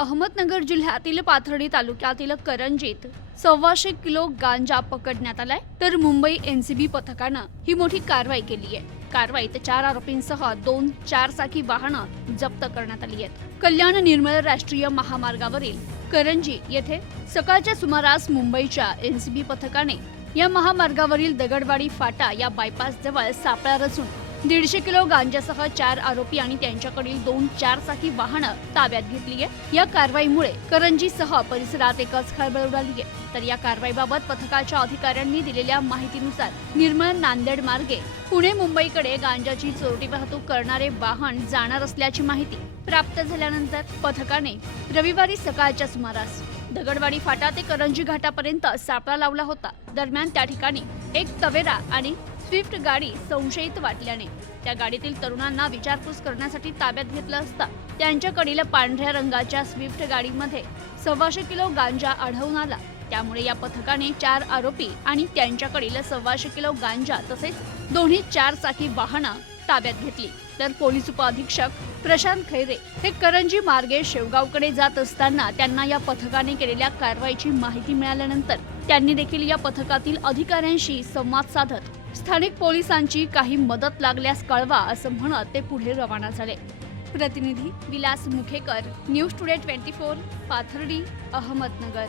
अहमदनगर जिल्ह्यातील पाथर्डी तालुक्यातील करंजीत सव्वाशे किलो गांजा पकडण्यात आलाय. तर मुंबई एनसीबी पथकानं ही मोठी कारवाई केली आहे. कारवाईत चार आरोपींसह दोन चार चाकी वाहनं जप्त करण्यात आली आहेत. कल्याण निर्मळ राष्ट्रीय महामार्गावरील करंजी येथे सकाळच्या सुमारास मुंबईच्या एनसीबी पथकाने या महामार्गावरील दगडवाडी फाटा या बायपास जवळ सापळा रचून दीडशे किलो गांजासह चार आरोपी आणि त्यांच्याकडील दोन चार चाकी वाहनं ताब्यात घेतली आहे. या कारवाईमुळे करंजीसह परिसरात एकच खळबळ उडाली आहे. तर या कारवाईबाबत पथकाच्या अधिकाऱ्यांनी दिलेल्या माहितीनुसार निर्मळ नांदेड मार्गे पुणे मुंबईकडे गांजाची चोरटी वाहतूक करणारे वाहन जाणार असल्याची माहिती प्राप्त झाल्यानंतर पथकाने रविवारी सकाळच्या सुमारास दगडवाडी फाटा ते करंजी घाटापर्यंत सापळा लावला होता. दरम्यान त्या ठिकाणी एक तवेरा आणि स्विफ्ट गाडी संशयित वाटल्याने. त्या गाडीतील तरुणांना विचारपूस करण्यासाठी ताब्यात घेतलं असता त्यांच्याकडील पांढऱ्या रंगाच्या स्विफ्ट गाडीमध्ये सव्वाशे किलो गांजा आढळून आला. त्यामुळे या पथकाने चार आरोपी आणि त्यांच्याकडील सव्वाशे किलो गांजा तसेच दोन्ही चार चाकी वाहनं ताब्यात घेतली. तर पोलीस उपअधीक्षक प्रशांत खैरे हे करंजी मार्गे शेवगावकडे जात असताना त्यांना या पथकाने केलेल्या कारवाईची माहिती मिळाल्यानंतर त्यांनी देखील या पथकातील अधिकाऱ्यांशी संवाद साधत स्थानिक पोलिसांची काही मदत लागल्यास कळवा असं म्हणत ते पुढे रवाना झाले. प्रतिनिधी Vilas Mukhekar news today twenty four Pathardi Ahmednagar.